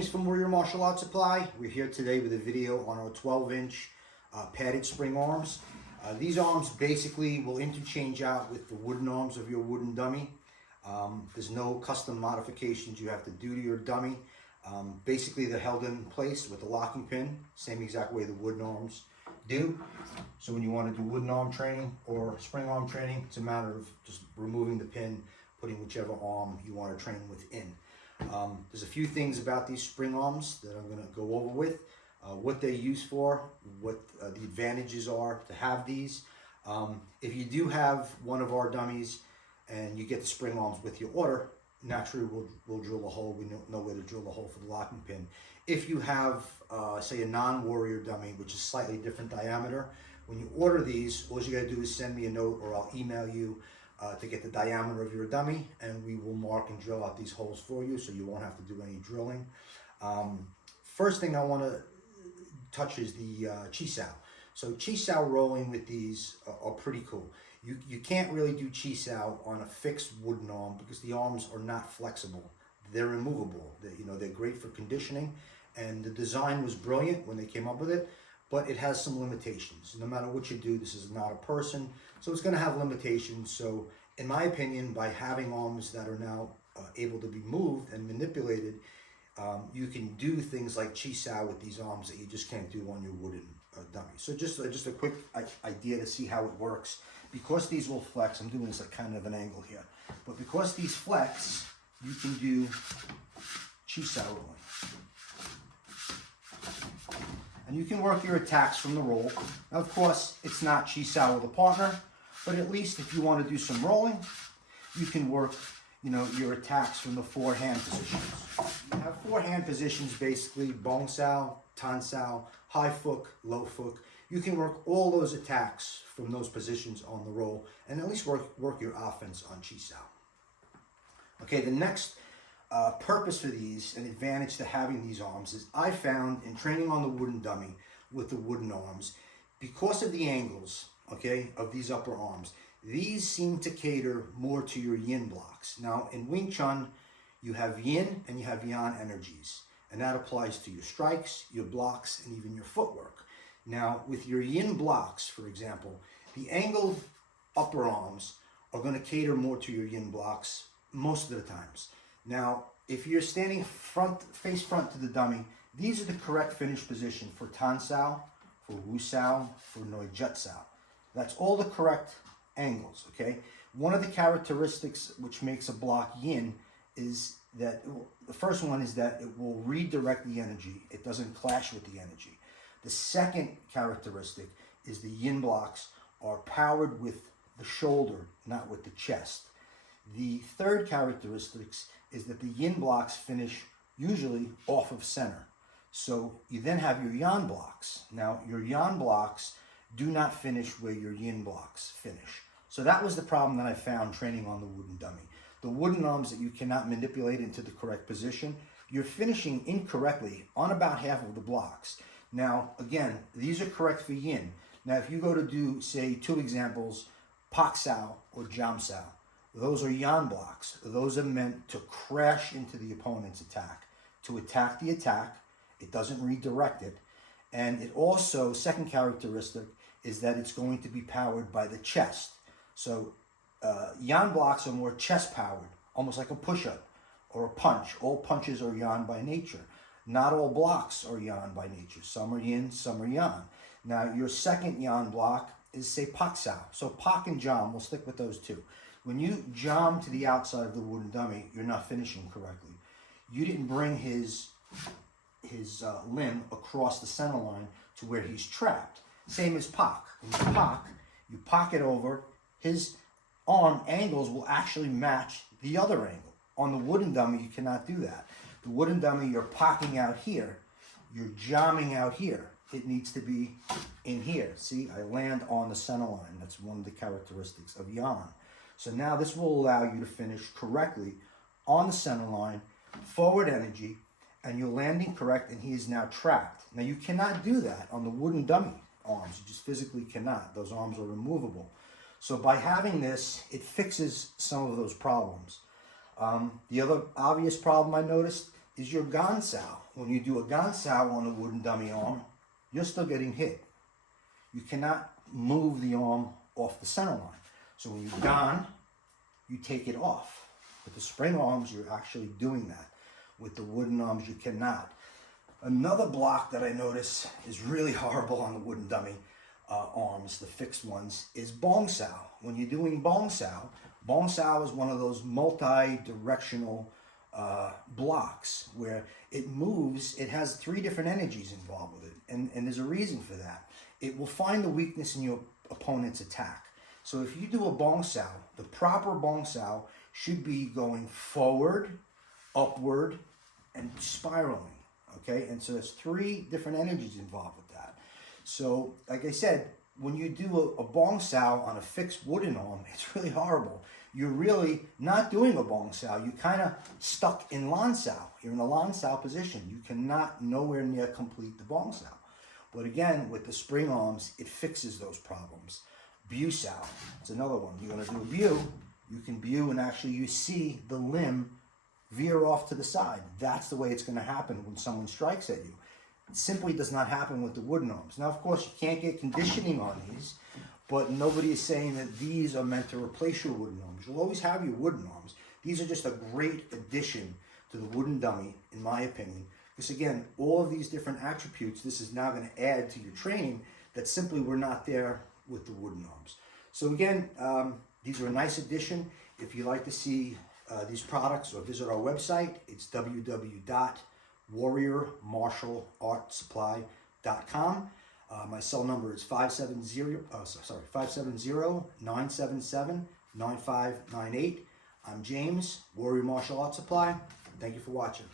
James from Warrior Martial Arts Supply. We're here today with a video on our 12-inch padded spring arms. These arms basically will interchange out with the wooden arms of your wooden dummy. There's no custom modifications you have to do to your dummy. Basically they're held in place with a locking pin, same exact way the wooden arms do. So when you want to do wooden arm training or spring arm training, it's a matter of just removing the pin, putting whichever arm you want to train within. There's a few things about these spring arms that I'm going to go over with, what they're used for, what the advantages are to have these. If you do have one of our dummies and you get the spring arms with your order, naturally we'll drill a hole. We know where to drill the hole for the locking pin. If you have, say, a non-Warrior dummy, which is slightly different diameter, when you order these, all you got to do is send me a note or I'll email you to get the diameter of your dummy, and we will mark and drill out these holes for you so you won't have to do any drilling. First thing I want to touch is the chisao. So chisao rolling with these are pretty cool. You can't really do chisao on a fixed wooden arm because the arms are not flexible. They're removable. They're great for conditioning, and the design was brilliant when they came up with it, but it has some limitations. No matter what you do, this is not a person, so it's going to have limitations. So in my opinion, by having arms that are now able to be moved and manipulated, you can do things like chisao with these arms that you just can't do on your wooden dummy. So just a quick idea to see how it works. Because these will flex, I'm doing this at kind of an angle here, but because these flex, you can do chisao rolling. And you can work your attacks from the roll. Now, of course, it's not chisao with a partner, but at least if you want to do some rolling, you can work, your attacks from the four hand positions. You have four hand positions, basically, bong sao, tan sao, high fook, low fook. You can work all those attacks from those positions on the roll and at least work your offense on chisao. Okay, the next purpose for these, an advantage to having these arms, is I found in training on the wooden dummy with the wooden arms, because of the angles, okay, of these upper arms, these seem to cater more to your yin blocks. Now in Wing Chun, you have yin and you have yang energies, and that applies to your strikes, your blocks, and even your footwork. Now with your yin blocks, for example, the angled upper arms are going to cater more to your yin blocks most of the times. Now, if you're standing face front to the dummy, these are the correct finish position for tan sao, for wu sao, for noi jut sao. That's all the correct angles, okay? One of the characteristics which makes a block yin is that, the first one is that it will redirect the energy. It doesn't clash with the energy. The second characteristic is the yin blocks are powered with the shoulder, not with the chest. The third characteristic is that the yin blocks finish usually off of center. So you then have your yang blocks. Now your yang blocks do not finish where your yin blocks finish. So that was the problem that I found training on the wooden dummy. The wooden arms that you cannot manipulate into the correct position, you're finishing incorrectly on about half of the blocks. Now again, these are correct for yin. Now if you go to do, say, two examples, pak sao or jam sao, those are yang blocks. Those are meant to crash into the opponent's attack, to attack the attack. It doesn't redirect it. And it also, second characteristic, is that it's going to be powered by the chest. So yang blocks are more chest powered, almost like a push-up or a punch. All punches are yang by nature. Not all blocks are yang by nature. Some are yin, some are yang. Now your second yang block is, say, pak sao. So pak and jam, we'll stick with those two. When you jam to the outside of the wooden dummy, you're not finishing correctly. You didn't bring his limb across the center line to where he's trapped. Same as pak. When you pak it over, his arm angles will actually match the other angle. On the wooden dummy, you cannot do that. The wooden dummy, you're pocking out here, you're jamming out here. It needs to be in here. See, I land on the center line. That's one of the characteristics of yang. So now this will allow you to finish correctly on the center line, forward energy, and you're landing correct, and he is now trapped. Now you cannot do that on the wooden dummy arms. You just physically cannot. Those arms are removable. So by having this, it fixes some of those problems. The other obvious problem I noticed is your gansao. When you do a gansao on a wooden dummy arm, you're still getting hit. You cannot move the arm off the center line. So when you gan, you take it off. With the spring arms, you're actually doing that. With the wooden arms, you cannot. Another block that I notice is really horrible on the wooden dummy arms, the fixed ones, is bong sao. When you're doing bong sao is one of those multi-directional blocks where it moves. It has 3 different energies involved with it, and there's a reason for that. It will find the weakness in your opponent's attack. So if you do a bong sao, the proper bong sao should be going forward, upward, and spiraling. Okay, and so there's 3 different energies involved with that. So, like I said, when you do a bong sao on a fixed wooden arm, it's really horrible. You're really not doing a bong sao. You're kind of stuck in lan sao. You're in a lan sao position. You cannot nowhere near complete the bong sao. But again, with the spring arms, it fixes those problems. Bu sao, it's another one. You're going to do a bu, you can bu, and actually you see the limb veer off to the side. That's the way it's going to happen when someone strikes at you. It simply does not happen with the wooden arms. Now, of course, you can't get conditioning on these, but nobody is saying that these are meant to replace your wooden arms. You'll always have your wooden arms. These are just a great addition to the wooden dummy, in my opinion. Because again, all of these different attributes, this is now going to add to your training that simply were not there with the wooden arms. So again, these are a nice addition. If you'd like to see these products or visit our website, it's www.warriormartialartsupply.com. My cell number is 570-977-9598. I'm James, Warrior Martial Arts Supply. Thank you for watching.